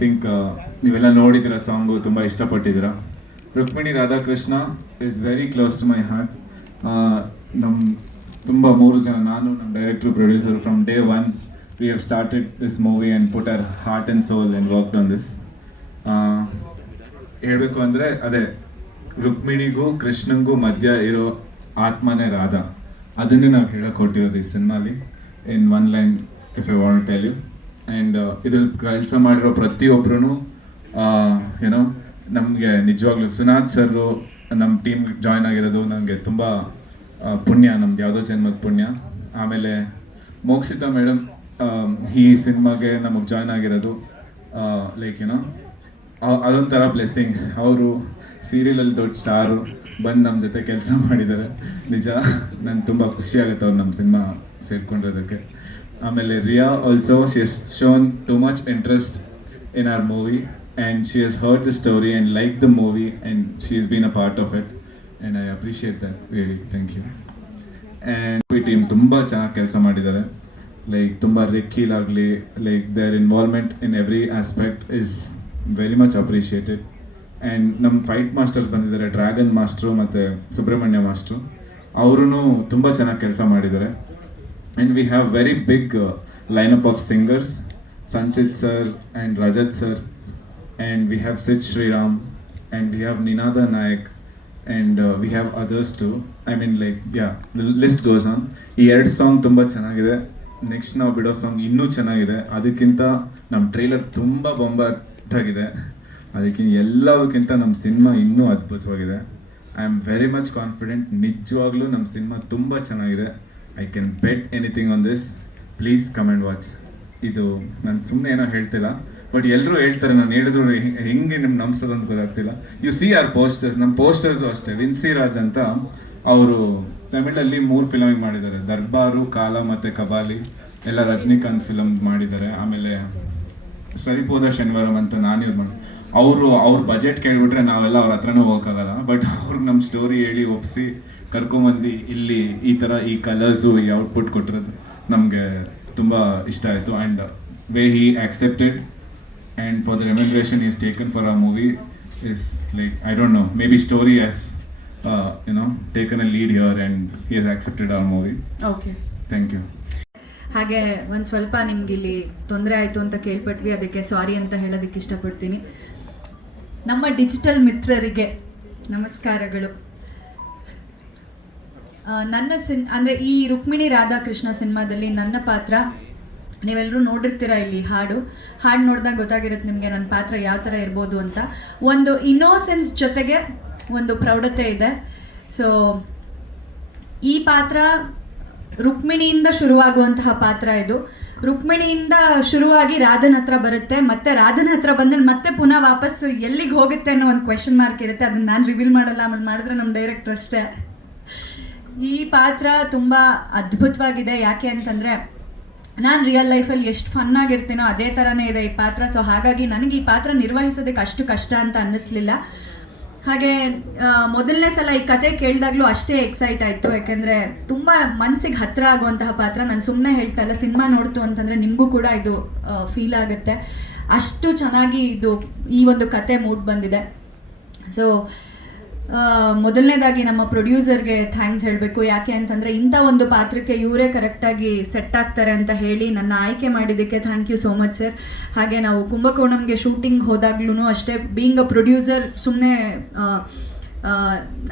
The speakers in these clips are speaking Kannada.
ಥಿಂಕ್ ನೀವೆಲ್ಲ ನೋಡಿದ್ದೀರ ಸಾಂಗು, ತುಂಬ ಇಷ್ಟಪಟ್ಟಿದ್ದೀರಾ. Rukmini Radhakrishna is very close to my heart. ನಮ್ಮ ತುಂಬ 3 ಜನ, ನಾನು, ನಮ್ಮ director, producer, from day 1 we have started this movie and put our heart and soul and worked on this. ಹೇಳಬೇಕು ಅಂದರೆ ಅದೇ, ರುಕ್ಮಿಣಿಗೂ ಕೃಷ್ಣಂಗೂ ಮಧ್ಯ ಇರೋ ಆತ್ಮನೇ ರಾಧಾ, ಅದನ್ನೇ ನಾವು ಹೇಳಕ್ಕೆ ಹೊರಟಿರೋದು ಈ ಸಿನಿಮಾಲಿ in 1 line if I want tell you. And ಇದ್ರಲ್ಲಿ ಕೆಲಸ ಮಾಡಿರೋ ಪ್ರತಿಯೊಬ್ಬರೂ ಏನೋ ನಮಗೆ ನಿಜವಾಗ್ಲೂ ಸುನಾಥ್ ಸರ್ರು ನಮ್ಮ ಟೀಮ್ ಜಾಯ್ನ್ ಆಗಿರೋದು ನನಗೆ ತುಂಬ ಪುಣ್ಯ, ನಮ್ದು ಯಾವುದೋ ಜನ್ಮದ ಪುಣ್ಯ. ಆಮೇಲೆ ಮೋಕ್ಷಿತಾ ಮೇಡಮ್ ಈ ಸಿನಿಮಾಗೆ ನಮಗೆ ಜಾಯ್ನ್ ಆಗಿರೋದು ಲೈಕ್ ಏನೋ ಅದೊಂಥರ ಬ್ಲೆಸ್ಸಿಂಗ್. ಅವರು ಸೀರಿಯಲಲ್ಲಿ ದೊಡ್ಡ ಸ್ಟಾರು ಬಂದು ನಮ್ಮ ಜೊತೆ ಕೆಲಸ ಮಾಡಿದ್ದಾರೆ. ನಿಜ ನಂಗೆ ತುಂಬ ಖುಷಿ ಆಗುತ್ತೆ ಅವ್ರು ನಮ್ಮ ಸಿನಿಮಾ ಸೇರ್ಕೊಂಡಿರೋದಕ್ಕೆ. ಆಮೇಲೆ Riya also, she has shown too much interest in our movie and she has heard the story and like the movie and she has been a part of it and I appreciate that really. Thank you. And ಈ ಟೀಮ್ ತುಂಬ ಚೆನ್ನಾಗಿ ಕೆಲಸ ಮಾಡಿದ್ದಾರೆ. ಲೈಕ್ ತುಂಬ ರೆಕ್ಕಿಲ್ ಆಗಲಿ, like their involvement in every aspect is very much appreciated. And ನಮ್ಮ ಫೈಟ್ ಮಾಸ್ಟರ್ಸ್ ಬಂದಿದ್ದಾರೆ, ಡ್ರ್ಯಾಗನ್ ಮಾಸ್ಟ್ರು ಮತ್ತು ಸುಬ್ರಹ್ಮಣ್ಯ ಮಾಸ್ಟ್ರು, ಅವರೂ ತುಂಬ ಚೆನ್ನಾಗಿ ಕೆಲಸ ಮಾಡಿದ್ದಾರೆ. And we have very big lineup of singers, Sanchit sir and Rajat sir, and we have Sid Sriram, and we have Ninada Nayak, and we have others too. I mean like the list goes on. ಈ 2 ಸಾಂಗ್ ತುಂಬ ಚೆನ್ನಾಗಿದೆ. ನೆಕ್ಸ್ಟ್ ನಾವು ಬಿಡೋ ಸಾಂಗ್ ಇನ್ನೂ ಚೆನ್ನಾಗಿದೆ. ಅದಕ್ಕಿಂತ ನಮ್ಮ ಟ್ರೈಲರ್ ತುಂಬ ಬೊಂಬಾಟಾಗಿದೆ. ಅದಕ್ಕಿಂತ ಎಲ್ಲದಕ್ಕಿಂತ ನಮ್ಮ ಸಿನಿಮಾ ಇನ್ನೂ ಅದ್ಭುತವಾಗಿದೆ. I am very much confident. ನಿಜವಾಗ್ಲೂ ನಮ್ಮ ಸಿನಿಮಾ ತುಂಬ ಚೆನ್ನಾಗಿದೆ. I can bait anything on this. Please come and watch. ಇದು ನಾನು ಸುಮ್ಮನೆ ಏನೋ ಹೇಳ್ತಿಲ್ಲ, ಬಟ್ ಎಲ್ಲರೂ ಹೇಳ್ತಾರೆ, ನಾನು ಹೇಳಿದ್ರು ಹೆಂಗೆ ನಿಮ್ಗೆ ನಂಬಿಸೋದು ಅಂತ ಗೊತ್ತಾಗ್ತಿಲ್ಲ. You see our posters. ನಮ್ಮ ಪೋಸ್ಟರ್ಸು ಅಷ್ಟೇ. ವಿನ್ಸಿ ರಾಜ್ ಅಂತ ಅವರು ತಮಿಳಲ್ಲಿ 3 ಫಿಲಮಿಂಗ್ ಮಾಡಿದ್ದಾರೆ, ದರ್ಬಾರು, ಕಾಲ ಮತ್ತು ಕಬಾಲಿ ಎಲ್ಲ ರಜನಿಕಾಂತ್ ಫಿಲಮ್ ಮಾಡಿದ್ದಾರೆ. ಆಮೇಲೆ ಸರಿಪೋದ ಶನಿವಾರಂ ಅಂತ ನಾನಿವ್ರು ಮಾಡಿ, ಅವ್ರ ಬಜೆಟ್ ಕೇಳಿಬಿಟ್ರೆ ನಾವೆಲ್ಲ ಅವ್ರ ಹತ್ರನೂ ಹೋಗೋಕ್ಕಾಗಲ್ಲ. ಬಟ್ ಅವ್ರಿಗೆ ನಮ್ಮ ಸ್ಟೋರಿ ಹೇಳಿ ಒಪ್ಪಿಸಿ ಕರ್ಕೊಂಬಂದು ಇಲ್ಲಿ ಈ ಥರ ಈ ಕಲರ್ಸು ಈ ಔಟ್ಪುಟ್ ಕೊಟ್ಟಿರೋದು ನಮಗೆ ತುಂಬ ಇಷ್ಟ ಆಯಿತು. And way he accepted and for the remuneration is taken for our movie is like, I don't know, maybe story has taken a lead here and he has accepted our movie. Okay, thank you. ಹಾಗೆ ಒಂದು ಸ್ವಲ್ಪ ನಿಮ್ಗೆ ಇಲ್ಲಿ ತೊಂದರೆ ಆಯಿತು ಅಂತ ಕೇಳ್ಪಟ್ವಿ, ಅದಕ್ಕೆ ಸಾರಿ ಅಂತ ಹೇಳೋದಕ್ಕೆ ಇಷ್ಟಪಡ್ತೀನಿ. ನಮ್ಮ ಡಿಜಿಟಲ್ ಮಿತ್ರರಿಗೆ ನಮಸ್ಕಾರಗಳು. ನನ್ನ ಅಂದರೆ ಈ ರುಕ್ಮಿಣಿ ರಾಧಾಕೃಷ್ಣ ಸಿನಿಮಾದಲ್ಲಿ ನನ್ನ ಪಾತ್ರ ನೀವೆಲ್ಲರೂ ನೋಡಿರ್ತೀರ. ಇಲ್ಲಿ ಹಾಡು ನೋಡಿದಾಗ ಗೊತ್ತಾಗಿರುತ್ತೆ ನಿಮಗೆ ನನ್ನ ಪಾತ್ರ ಯಾವ ಥರ ಇರ್ಬೋದು ಅಂತ. ಒಂದು ಇನ್ನೋಸೆನ್ಸ್ ಜೊತೆಗೆ ಒಂದು ಪ್ರೌಢತೆ ಇದೆ. ಸೊ ಈ ಪಾತ್ರ ರುಕ್ಮಿಣಿಯಿಂದ ಶುರುವಾಗುವಂತಹ ಪಾತ್ರ ಇದು. ರುಕ್ಮಿಣಿಯಿಂದ ಶುರುವಾಗಿ ರಾಧನ ಹತ್ರ ಬರುತ್ತೆ, ಮತ್ತೆ ರಾಧನ ಹತ್ರ ಬಂದರೆ ಮತ್ತೆ ಪುನಃ ವಾಪಸ್ ಎಲ್ಲಿಗೆ ಹೋಗುತ್ತೆ ಅನ್ನೋ ಒಂದು ಕ್ವೆಶನ್ ಮಾರ್ಕ್ ಇರುತ್ತೆ. ಅದನ್ನು ನಾನು ರಿವೀಲ್ ಮಾಡಲ್ಲ, ಆಮೇಲೆ ಮಾಡಿದ್ರೆ ನಮ್ಮ ಡೈರೆಕ್ಟರ್ ಅಷ್ಟೇ. ಈ ಪಾತ್ರ ತುಂಬ ಅದ್ಭುತವಾಗಿದೆ. ಯಾಕೆ ಅಂತಂದರೆ ನಾನು ರಿಯಲ್ ಲೈಫಲ್ಲಿ ಎಷ್ಟು ಫನ್ನಾಗಿರ್ತೀನೋ ಅದೇ ಥರನೇ ಇದೆ ಈ ಪಾತ್ರ. ಸೊ ಹಾಗಾಗಿ ನನಗೆ ಈ ಪಾತ್ರ ನಿರ್ವಹಿಸೋದಕ್ಕೆ ಅಷ್ಟು ಕಷ್ಟ ಅಂತ ಅನ್ನಿಸ್ಲಿಲ್ಲ. ಹಾಗೆ ಮೊದಲನೇ ಸಲ ಈ ಕತೆ ಕೇಳಿದಾಗಲೂ ಅಷ್ಟೇ ಎಕ್ಸೈಟ್ ಆಯಿತು, ಯಾಕೆಂದರೆ ತುಂಬ ಮನಸ್ಸಿಗೆ ಹತ್ತಿರ ಆಗುವಂತಹ ಪಾತ್ರ. ನಾನು ಸುಮ್ಮನೆ ಹೇಳ್ತಾ ಇಲ್ಲ, ಸಿನಿಮಾ ನೋಡ್ತು ಅಂತಂದರೆ ನಿಮಗೂ ಕೂಡ ಇದು ಫೀಲ್ ಆಗುತ್ತೆ. ಅಷ್ಟು ಚೆನ್ನಾಗಿ ಇದು ಈ ಒಂದು ಕತೆ ಮೂಡ್ ಬಂದಿದೆ. ಸೊ ಮೊದಲನೇದಾಗಿ ನಮ್ಮ ಪ್ರೊಡ್ಯೂಸರ್ಗೆ ಥ್ಯಾಂಕ್ಸ್ ಹೇಳಬೇಕು. ಯಾಕೆ ಅಂತಂದರೆ ಇಂಥ ಒಂದು ಪಾತ್ರಕ್ಕೆ ಇವರೇ ಕರೆಕ್ಟಾಗಿ ಸೆಟ್ ಆಗ್ತಾರೆ ಅಂತ ಹೇಳಿ ನನ್ನ ಆಯ್ಕೆ ಮಾಡಿದ್ದಕ್ಕೆ thank you so much sir. ಹಾಗೆ ನಾವು ಕುಂಭಕೋಣಂಗೆ ಶೂಟಿಂಗ್ ಹೋದಾಗ್ಲೂ ಅಷ್ಟೇ, ಬೀಯಿಂಗ್ ಅ ಪ್ರೊಡ್ಯೂಸರ್ ಸುಮ್ಮನೆ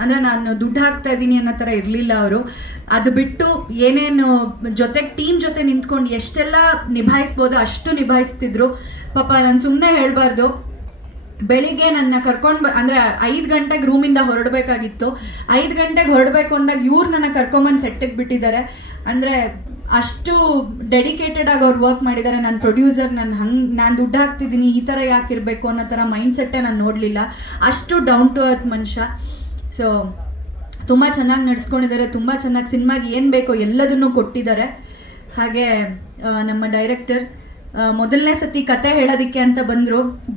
ಅಂದರೆ ನಾನು ದುಡ್ಡು ಹಾಕ್ತಾ ಇದ್ದೀನಿ ಅನ್ನೋ ಥರ ಇರಲಿಲ್ಲ ಅವರು. ಅದು ಬಿಟ್ಟು ಏನೇನು ಜೊತೆಗೆ ಟೀಮ್ ಜೊತೆ ನಿಂತ್ಕೊಂಡು ಎಷ್ಟೆಲ್ಲ ನಿಭಾಯಿಸ್ಬೋದು ಅಷ್ಟು ನಿಭಾಯಿಸ್ತಿದ್ರು. ಪಾಪ ನಾನು ಸುಮ್ಮನೆ ಹೇಳಬಾರ್ದು, ಬೆಳಿಗ್ಗೆ ನನ್ನ ಕರ್ಕೊಂಡು ಅಂದರೆ 5 ಗಂಟೆಗೆ ರೂಮಿಂದ ಹೊರಡಬೇಕಾಗಿತ್ತು. 5 ಗಂಟೆಗೆ ಹೊರಡಬೇಕು ಅಂದಾಗ ಇವ್ರು ನನ್ನ ಕರ್ಕೊಂಬಂದು ಸೆಟ್ಟಿಗೆ ಬಿಟ್ಟಿದ್ದಾರೆ. ಅಂದರೆ ಅಷ್ಟು ಡೆಡಿಕೇಟೆಡ್ ಆಗಿ ಅವ್ರು ವರ್ಕ್ ಮಾಡಿದ್ದಾರೆ. ನಾನು ಪ್ರೊಡ್ಯೂಸರ್, ನಾನು ದುಡ್ಡು ಹಾಕ್ತಿದ್ದೀನಿ ಈ ಥರ ಯಾಕೆ ಇರಬೇಕು ಅನ್ನೋ ಥರ ಮೈಂಡ್ಸೆಟ್ಟೇ ನಾನು ನೋಡಲಿಲ್ಲ. ಅಷ್ಟು ಡೌನ್ ಟು ಅರ್ತ್ ಮನುಷ್ಯ. ಸೊ ತುಂಬ ಚೆನ್ನಾಗಿ ನಡೆಸ್ಕೊಂಡಿದ್ದಾರೆ, ತುಂಬ ಚೆನ್ನಾಗಿ ಸಿನಿಮಾಗೆ ಏನು ಬೇಕೋ ಎಲ್ಲದನ್ನೂ ಕೊಟ್ಟಿದ್ದಾರೆ. ಹಾಗೆ ನಮ್ಮ ಡೈರೆಕ್ಟರ್ ಮೊದಲನೇ ಸತಿ ಕತೆ ಹೇಳೋದಕ್ಕೆ ಅಂತ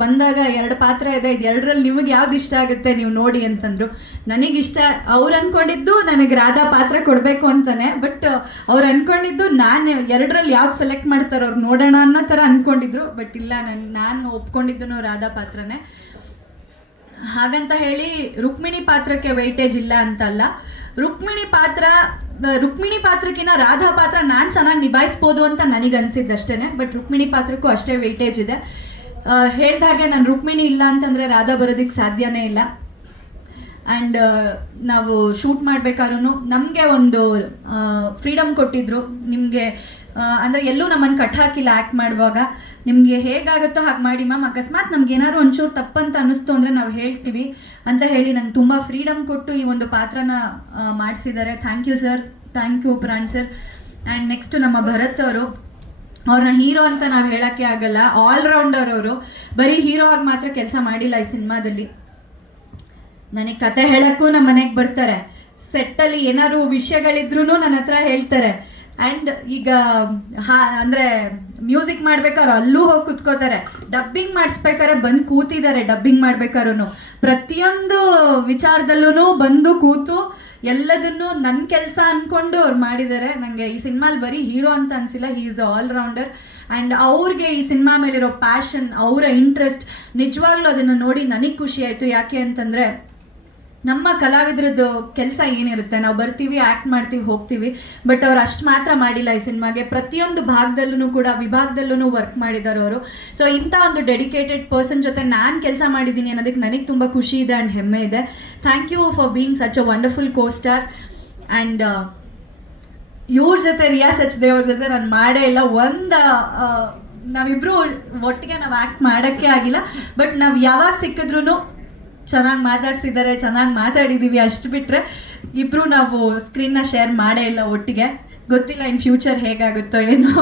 ಬಂದಾಗ 2 ಪಾತ್ರ ಇದೆ, ಇದು 2ರಲ್ಲಿ ನಿಮಗೆ ಯಾವ್ದು ಇಷ್ಟ ಆಗುತ್ತೆ ನೀವು ನೋಡಿ ಅಂತಂದರು. ನನಗಿಷ್ಟ, ಅವ್ರು ಅಂದ್ಕೊಂಡಿದ್ದು ನನಗೆ ರಾಧಾ ಪಾತ್ರ ಕೊಡಬೇಕು ಅಂತಾನೆ, ಬಟ್ ಅವ್ರು ಅಂದ್ಕೊಂಡಿದ್ದು ನಾನು 2ರಲ್ಲಿ ಯಾವ್ದು ಸೆಲೆಕ್ಟ್ ಮಾಡ್ತಾರೋ ಅವ್ರು ನೋಡೋಣ ಅನ್ನೋ ಥರ ಅಂದ್ಕೊಂಡಿದ್ರು. ಬಟ್ ಇಲ್ಲ, ನಾನು ಒಪ್ಕೊಂಡಿದ್ದು ರಾಧಾ ಪಾತ್ರನೇ. ಹಾಗಂತ ಹೇಳಿ ರುಕ್ಮಿಣಿ ಪಾತ್ರಕ್ಕೆ ವೆಯ್ಟೇಜ್ ಇಲ್ಲ ಅಂತಲ್ಲ. ರುಕ್ಮಿಣಿ ಪಾತ್ರಕ್ಕಿಂತ ರಾಧಾ ಪಾತ್ರ ನಾನು ಚೆನ್ನಾಗಿ ನಿಭಾಯಿಸ್ಬೋದು ಅಂತ ನನಗೆ ಅನಿಸಿದ್ದಷ್ಟೇ. ಬಟ್ ರುಕ್ಮಿಣಿ ಪಾತ್ರಕ್ಕೂ ಅಷ್ಟೇ ವೆಯ್ಟೇಜ್ ಇದೆ. ಹೇಳ್ದಾಗೆ ನಾನು ರುಕ್ಮಿಣಿ ಇಲ್ಲ ಅಂತಂದರೆ ರಾಧಾ ಬರೋದಕ್ಕೆ ಸಾಧ್ಯನೇ ಇಲ್ಲ. ಆ್ಯಂಡ್ ನಾವು ಶೂಟ್ ಮಾಡಬೇಕಾದ್ರೂ ನಮಗೆ ಒಂದು ಫ್ರೀಡಮ್ ಕೊಟ್ಟಿದ್ರು. ನಿಮಗೆ ಅಂದರೆ ಎಲ್ಲೂ ನಮ್ಮನ್ನು ಕಟ್ಟಾಕಿಲ್ಲ. ಆ್ಯಕ್ಟ್ ಮಾಡುವಾಗ ನಿಮಗೆ ಹೇಗಾಗುತ್ತೋ ಹಾಗೆ ಮಾಡಿ ಮ್ಯಾಮ್, ಅಕಸ್ಮಾತ್ ನಮ್ಗೆ ಏನಾದ್ರು ಒಂಚೂರು ತಪ್ಪಂತ ಅನ್ನಿಸ್ತು ಅಂದರೆ ನಾವು ಹೇಳ್ತೀವಿ ಅಂತ ಹೇಳಿ ನಂಗೆ ತುಂಬ ಫ್ರೀಡಮ್ ಕೊಟ್ಟು ಈ ಒಂದು ಪಾತ್ರನ ಮಾಡಿಸಿದ್ದಾರೆ. Thank you sir, thank you Pran sir. And next ನಮ್ಮ ಭರತ್ ಅವರು, ಅವ್ರನ್ನ ಹೀರೋ ಅಂತ ನಾವು ಹೇಳೋಕ್ಕೆ ಆಗಲ್ಲ, ಆಲ್ರೌಂಡರ್ ಅವರು. ಬರೀ ಹೀರೋ ಆಗಿ ಮಾತ್ರ ಕೆಲಸ ಮಾಡಿಲ್ಲ ಈ ಸಿನಿಮಾದಲ್ಲಿ. ನನಗೆ ಕತೆ ಹೇಳೋಕ್ಕೂ ನಮ್ಮ ಮನೆಗೆ ಬರ್ತಾರೆ, ಸೆಟ್ಟಲ್ಲಿ ಏನಾದ್ರು ವಿಷಯಗಳಿದ್ರೂ ನನ್ನ ಹತ್ರ ಹೇಳ್ತಾರೆ. ಆ್ಯಂಡ್ ಈಗ ಅಂದರೆ ಮ್ಯೂಸಿಕ್ ಮಾಡ್ಬೇಕಾದ್ರೆ ಅಲ್ಲೂ ಹೋಗಿ ಕೂತ್ಕೋತಾರೆ, ಡಬ್ಬಿಂಗ್ ಮಾಡಿಸ್ಬೇಕಾದ್ರೆ ಬಂದು ಕೂತಿದ್ದಾರೆ. ಡಬ್ಬಿಂಗ್ ಮಾಡ್ಬೇಕಾದ್ರೂ ಪ್ರತಿಯೊಂದು ವಿಚಾರದಲ್ಲೂ ಬಂದು ಕೂತು ಎಲ್ಲದನ್ನು ನನ್ನ ಕೆಲಸ ಅಂದ್ಕೊಂಡು ಅವ್ರು ಮಾಡಿದ್ದಾರೆ. ನನಗೆ ಈ ಸಿನಿಮಾಲಿ ಬರೀ ಹೀರೋ ಅಂತ ಅನಿಸಿಲ್ಲ, ಹೀ ಈಸ್ ಆಲ್ರೌಂಡರ್. ಆ್ಯಂಡ್ ಅವ್ರಿಗೆ ಈ ಸಿನಿಮಾ ಮೇಲಿರೋ ಪ್ಯಾಷನ್, ಅವರ ಇಂಟ್ರೆಸ್ಟ್, ನಿಜವಾಗ್ಲೂ ಅದನ್ನು ನೋಡಿ ನನಗೆ ಖುಷಿ ಆಯಿತು. ಯಾಕೆ ಅಂತಂದರೆ ನಮ್ಮ ಕಲಾವಿದ್ರದ್ದು ಕೆಲಸ ಏನಿರುತ್ತೆ, ನಾವು ಬರ್ತೀವಿ, ಆ್ಯಕ್ಟ್ ಮಾಡ್ತೀವಿ, ಹೋಗ್ತೀವಿ. ಬಟ್ ಅವ್ರು ಅಷ್ಟು ಮಾತ್ರ ಮಾಡಿಲ್ಲ ಈ ಸಿನಿಮಾಗೆ. ಪ್ರತಿಯೊಂದು ಭಾಗದಲ್ಲೂ ಕೂಡ, ವಿಭಾಗದಲ್ಲೂ ವರ್ಕ್ ಮಾಡಿದ್ದಾರೆ ಅವರು. ಸೊ ಇಂಥ ಒಂದು ಡೆಡಿಕೇಟೆಡ್ ಪರ್ಸನ್ ಜೊತೆ ನಾನು ಕೆಲಸ ಮಾಡಿದ್ದೀನಿ ಅನ್ನೋದಕ್ಕೆ ನನಗೆ ತುಂಬ ಖುಷಿ ಇದೆ ಆ್ಯಂಡ್ ಹೆಮ್ಮೆ ಇದೆ. Thank you for being such a wonderful co-star. And ಇವ್ರ ಜೊತೆ, ರಿಯಾ ಸಚ್ದೇವ್ ಅವ್ರ ಜೊತೆ ನಾನು ಮಾಡೇ ಇಲ್ಲ. ನಾವಿಬ್ಬರು ಒಟ್ಟಿಗೆ ನಾವು ಆ್ಯಕ್ಟ್ ಮಾಡೋಕ್ಕೆ ಆಗಿಲ್ಲ. ಬಟ್ ನಾವು ಯಾವಾಗ ಸಿಕ್ಕಿದ್ರೂ ಚೆನ್ನಾಗಿ ಮಾತಾಡ್ಸಿದ್ದಾರೆ, ಚೆನ್ನಾಗಿ ಮಾತಾಡಿದ್ದೀವಿ. ಅಷ್ಟು ಬಿಟ್ಟರೆ ಇಬ್ಬರು ನಾವು ಸ್ಕ್ರೀನ್ನ ಶೇರ್ ಮಾಡೇ ಇಲ್ಲ ಒಟ್ಟಿಗೆ. ಗೊತ್ತಿಲ್ಲ ಇನ್ ಫ್ಯೂಚರ್ ಹೇಗಾಗುತ್ತೋ ಏನೋ.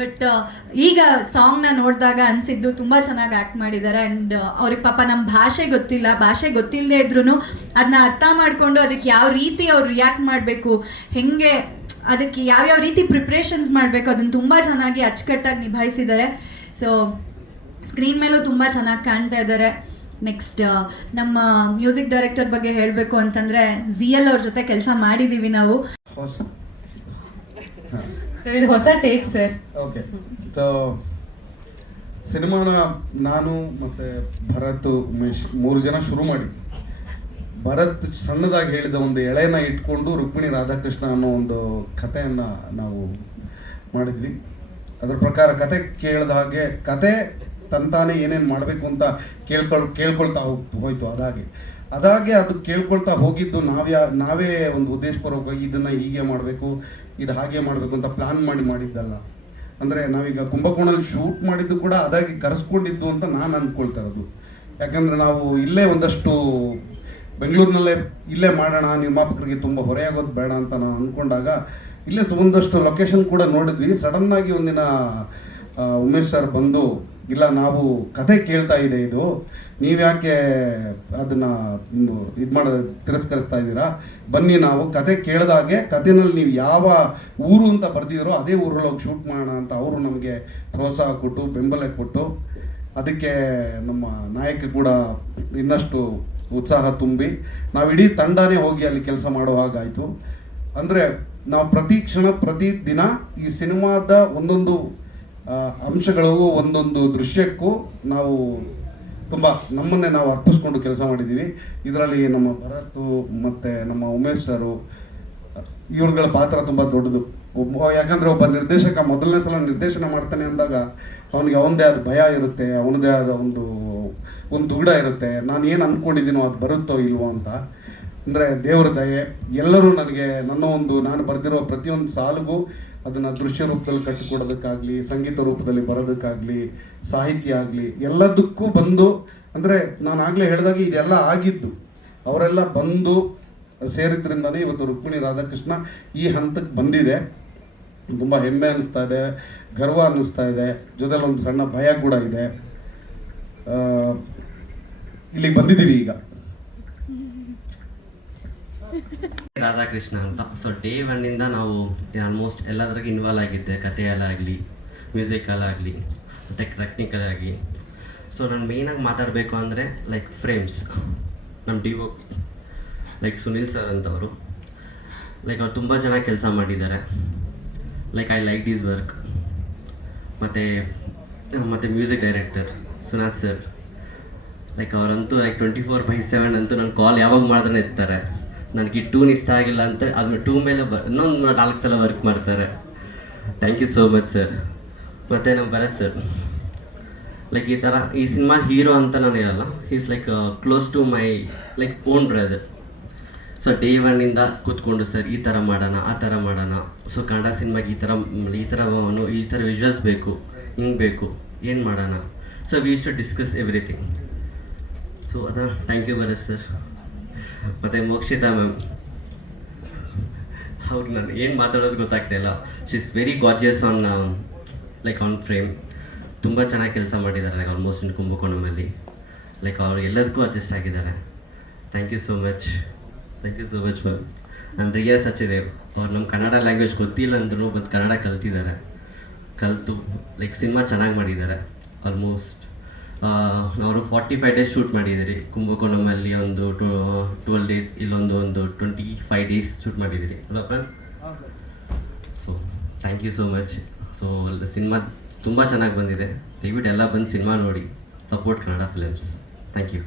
ಬಟ್ ಈಗ ಸಾಂಗ್ನ ನೋಡಿದಾಗ ಅನಿಸಿದ್ದು ತುಂಬ ಚೆನ್ನಾಗಿ ಆ್ಯಕ್ಟ್ ಮಾಡಿದ್ದಾರೆ. ಆ್ಯಂಡ್ ಅವ್ರಿಗೆ ಪಾಪ ನಮ್ಮ ಭಾಷೆ ಗೊತ್ತಿಲ್ಲದೆ ಇದ್ರೂ ಅದನ್ನ ಅರ್ಥ ಮಾಡಿಕೊಂಡು ಅದಕ್ಕೆ ಯಾವ ರೀತಿ ಅವ್ರು ರಿಯಾಕ್ಟ್ ಮಾಡಬೇಕು, ಹೇಗೆ ಅದಕ್ಕೆ ಯಾವ್ಯಾವ ರೀತಿ ಪ್ರಿಪ್ರೇಷನ್ಸ್ ಮಾಡಬೇಕು, ಅದನ್ನು ತುಂಬ ಚೆನ್ನಾಗಿ ಅಚ್ಚುಕಟ್ಟಾಗಿ ನಿಭಾಯಿಸಿದ್ದಾರೆ. ಸೊ ಸ್ಕ್ರೀನ್ ಮೇಲೂ ತುಂಬ ಚೆನ್ನಾಗಿ ಕಾಣ್ತಾ ಇದ್ದಾರೆ. ನೆಕ್ಸ್ಟ್ ನಮ್ಮ ಮ್ಯೂಸಿಕ್ ಡೈರೆಕ್ಟರ್ ಬಗ್ಗೆ ಹೇಳಬೇಕು ಅಂತಂದರೆ ZL ಅವ್ರ ಜೊತೆ ಕೆಲಸ ಮಾಡಿದ್ದೀವಿ ನಾವು. ಇದು ಹೊಸ ಟೇಕ್ ಸರ್. ಓಕೆ, ಸೊ ಸಿನಿಮಾನ ನಾನು ಮತ್ತು ಭರತ್, ಉಮೇಶ್ 3 ಜನ ಶುರು ಮಾಡಿ, ಭರತ್ ಸಣ್ಣದಾಗಿ ಹೇಳಿದ ಒಂದು ಎಳೆನ ಇಟ್ಕೊಂಡು ರುಕ್ಮಿಣಿ ರಾಧಾಕೃಷ್ಣ ಅನ್ನೋ ಒಂದು ಕಥೆಯನ್ನು ನಾವು ಮಾಡಿದ್ವಿ. ಅದರ ಪ್ರಕಾರ ಕತೆ ಕೇಳಿದ ಹಾಗೆ ಕತೆ ತಂತಾನೆ ಏನೇನು ಮಾಡಬೇಕು ಅಂತ ಕೇಳ್ಕೊಳ್ತಾ ಹೋಯ್ತು. ಅದಾಗೆ ಅದು ಕೇಳ್ಕೊಳ್ತಾ ಹೋಗಿದ್ದು ನಾವೇ ಒಂದು ಉದ್ದೇಶಪೂರ್ವಕವಾಗಿ ಇದನ್ನು ಹೀಗೆ ಮಾಡಬೇಕು, ಇದು ಹಾಗೆ ಮಾಡಬೇಕು ಅಂತ ಪ್ಲ್ಯಾನ್ ಮಾಡಿದ್ದಲ್ಲ. ಅಂದರೆ ನಾವೀಗ ಕುಂಭಕೋಣಲ್ಲಿ ಶೂಟ್ ಮಾಡಿದ್ದು ಕೂಡ ಅದಾಗಿ ಕರೆಸ್ಕೊಂಡಿದ್ದು ಅಂತ ನಾನು ಅಂದ್ಕೊಳ್ತಾ ಇರೋದು. ಯಾಕಂದರೆ ನಾವು ಇಲ್ಲೇ ಒಂದಷ್ಟು ಬೆಂಗಳೂರಿನಲ್ಲೇ ಇಲ್ಲೇ ಮಾಡೋಣ, ನಿರ್ಮಾಪಕರಿಗೆ ತುಂಬ ಹೊರೆಯಾಗೋದು ಬೇಡ ಅಂತ ನಾನು ಅಂದ್ಕೊಂಡಾಗ ಇಲ್ಲೇ ಒಂದಷ್ಟು ಲೊಕೇಶನ್ ಕೂಡ ನೋಡಿದ್ವಿ. ಸಡನ್ನಾಗಿ ಒಂದಿನ ಉಮೇಶ್ ಸರ್ ಬಂದು, ಇಲ್ಲ ನಾವು ಕತೆ ಕೇಳ್ತಾ ಇದೆ, ಇದು ನೀವ್ಯಾಕೆ ಅದನ್ನು ತಿರಸ್ಕರಿಸ್ತಾ ಇದ್ದೀರಾ, ಬನ್ನಿ ನಾವು ಕತೆ ಕೇಳಿದಾಗೆ ಕತೆನಲ್ಲಿ ನೀವು ಯಾವ ಊರು ಅಂತ ಬರ್ತಿದ್ದೀರೋ ಅದೇ ಊರಲ್ಲಿ ಹೋಗಿ ಶೂಟ್ ಮಾಡೋಣ ಅಂತ ಅವರು ನಮಗೆ ಪ್ರೋತ್ಸಾಹ ಕೊಟ್ಟು ಬೆಂಬಲ ಕೊಟ್ಟು, ಅದಕ್ಕೆ ನಮ್ಮ ನಾಯಕ ಕೂಡ ಇನ್ನಷ್ಟು ಉತ್ಸಾಹ ತುಂಬಿ ನಾವು ಇಡೀ ತಂಡನೇ ಹೋಗಿ ಅಲ್ಲಿ ಕೆಲಸ ಮಾಡೋ ಹಾಗಾಯಿತು. ಅಂದರೆ ನಾವು ಪ್ರತಿ ಕ್ಷಣ ಪ್ರತಿ ದಿನ ಈ ಸಿನಿಮಾದ ಒಂದೊಂದು ಅಂಶಗಳು, ಒಂದೊಂದು ದೃಶ್ಯಕ್ಕೂ ನಾವು ತುಂಬ ನಮ್ಮನ್ನೇ ನಾವು ಅರ್ಪಿಸ್ಕೊಂಡು ಕೆಲಸ ಮಾಡಿದ್ದೀವಿ. ಇದರಲ್ಲಿ ನಮ್ಮ ಭರತ್ ಮತ್ತು ನಮ್ಮ ಉಮೇಶ್ ಸರು, ಇವ್ರುಗಳ ಪಾತ್ರ ತುಂಬ ದೊಡ್ಡದು. ಯಾಕಂದರೆ ಒಬ್ಬ ನಿರ್ದೇಶಕ ಮೊದಲನೇ ಸಲ ನಿರ್ದೇಶನ ಮಾಡ್ತಾನೆ ಅಂದಾಗ ಅವನಿಗೆ ಅವನದೇ ಆದ ಭಯ ಇರುತ್ತೆ, ಅವನದೇ ಆದ ಒಂದು ದುಗುಡ ಇರುತ್ತೆ, ನಾನು ಏನು ಅಂದ್ಕೊಂಡಿದ್ದೀನೋ ಅದು ಬರುತ್ತೋ ಇಲ್ವೋ ಅಂತ. ಅಂದರೆ ದೇವರ ದಯೆ, ಎಲ್ಲರೂ ನನಗೆ ನಾನು ಬರೆದಿರೋ ಪ್ರತಿಯೊಂದು ಸಾಲಿಗೂ ಅದನ್ನು ದೃಶ್ಯ ರೂಪದಲ್ಲಿ ಕಟ್ಟಿಕೊಡೋದಕ್ಕಾಗಲಿ, ಸಂಗೀತ ರೂಪದಲ್ಲಿ ಬರೋದಕ್ಕಾಗಲಿ, ಸಾಹಿತ್ಯ ಆಗಲಿ, ಎಲ್ಲದಕ್ಕೂ ಬಂದು, ಅಂದರೆ ನಾನು ಆಗಲೇ ಹೇಳಿದಾಗ ಇದೆಲ್ಲ ಆಗಿದ್ದು ಅವರೆಲ್ಲ ಬಂದು ಸೇರಿದ್ರಿಂದನೇ ಇವತ್ತು ರುಕ್ಮಿಣಿ ರಾಧಾಕೃಷ್ಣ ಈ ಹಂತಕ್ಕೆ ಬಂದಿದೆ. ತುಂಬ ಹೆಮ್ಮೆ ಅನ್ನಿಸ್ತಾ ಇದೆ, ಗರ್ವ ಅನ್ನಿಸ್ತಾ ಇದೆ, ಜೊತೆಲಿ ಒಂದು ಸಣ್ಣ ಭಯ ಕೂಡ ಇದೆ. ಇಲ್ಲಿಗೆ ಬಂದಿದ್ದೀವಿ ಈಗ. ರಾಧಾಕೃಷ್ಣ ಅಂತ. ಸೊ ಡೇ 1 ಇಂದ ನಾವು ಆಲ್ಮೋಸ್ಟ್ ಎಲ್ಲದರಾಗ ಇನ್ವಾಲ್ವ್ ಆಗಿದ್ದೆ, ಕಥೆಯಲ್ಲಾಗಲಿ ಮ್ಯೂಸಿಕಲ್ಲಾಗಲಿ ಟೆಕ್ನಿಕಲಾಗಿ. ಸೊ ನಾನು ಮೇಯ್ನಾಗಿ ಮಾತಾಡಬೇಕು ಅಂದರೆ ಲೈಕ್ ಫ್ರೇಮ್ಸ್, ನಮ್ಮ DOP ಲೈಕ್ ಸುನಿಲ್ ಸರ್ ಅಂತವರು. ಲೈಕ್ ಅವ್ರು ತುಂಬ ಚೆನ್ನಾಗಿ ಕೆಲಸ ಮಾಡಿದ್ದಾರೆ. Like I like this work. ಮತ್ತು music director Sunath sir, like ಅವರಂತೂ ಲೈಕ್ 24/7 ಅಂತೂ ನನ್ನ ಕಾಲ್ ಯಾವಾಗ ಮಾಡಿದ್ರೆ ಎತ್ತಾರೆ. ನನಗೆ ಈ ಟೂನ್ ಇಷ್ಟ ಆಗಿಲ್ಲ ಅಂತ ಅದ್ರ ಟೂ ಮೇಲೆ ಇನ್ನೊಂದು 4 ಸಲ ವರ್ಕ್ ಮಾಡ್ತಾರೆ. Thank you so much sir. ಮತ್ತು ನಮ್ಮ ಭರತ್ ಸರ್, ಲೈಕ್ ಈ ಥರ ಈ ಸಿನಿಮಾ ಹೀರೋ ಅಂತ ನಾನು ಹೇಳಲ್ಲ, is like close to my like own brother. So day ಒನ್ನಿಂದ ಕೂತ್ಕೊಂಡು ಸರ್ ಈ ಥರ ಮಾಡೋಣ, ಆ ಥರ ಮಾಡೋಣ, ಸೊ ಕನ್ನಡ ಸಿನಿಮಾಗೆ ಈ ಥರ ವಿಜುವಲ್ಸ್ ಬೇಕು, ಹಿಂಗೆ ಬೇಕು, ಏನು ಮಾಡೋಣ. So we use to discuss everything. So thank you Bharat sir. ಮತ್ತು ಮೋಕ್ಷಿತಾ ಮ್ಯಾಮ್, ಅವ್ರಿಗೆ ನಾನು ಏನು ಮಾತಾಡೋದು ಗೊತ್ತಾಗ್ತಾಯಿಲ್ಲ. She is very gorgeous on frame. ತುಂಬ ಚೆನ್ನಾಗಿ ಕೆಲಸ ಮಾಡಿದ್ದಾರೆ ಲೈಕ್ ಆಲ್ಮೋಸ್ಟ್ ಇನ್ ಕುಂಭಕೋಣಮಲ್ಲಿ. ಲೈಕ್ ಅವರು ಎಲ್ಲದಕ್ಕೂ ಅಡ್ಜಸ್ಟ್ ಆಗಿದ್ದಾರೆ. Thank you so much ma'am. ನಾನು ರಿಯಾ ಸಚ್ಚಿದೇವ್, ಅವ್ರು ನಮ್ಮ ಕನ್ನಡ ಲ್ಯಾಂಗ್ವೇಜ್ ಗೊತ್ತಿಲ್ಲ ಅಂದ್ರೂ ಬಂದು ಕನ್ನಡ ಕಲಿತು ಲೈಕ್ ಸಿನಿಮಾ ಚೆನ್ನಾಗಿ ಮಾಡಿದ್ದಾರೆ. ಆಲ್ಮೋಸ್ಟ್ ಅವರು 45 ಡೇಸ್ ಶೂಟ್ ಮಾಡಿದ್ದೀರಿ ಕುಂಭಕೋಣಮಲ್ಲಿ, ಒಂದು 12 ಡೇಸ್, ಇಲ್ಲೊಂದು 25 ಡೇಸ್ ಶೂಟ್ ಮಾಡಿದ್ದೀರಿ ಅಲ್ಲ friend. So thank you so much. So cinema ತುಂಬ ಚೆನ್ನಾಗಿ ಬಂದಿದೆ. ದಯವಿಟ್ಟು ಎಲ್ಲ ಬಂದು ಸಿನಿಮಾ ನೋಡಿ, support Kannada films. Thank you.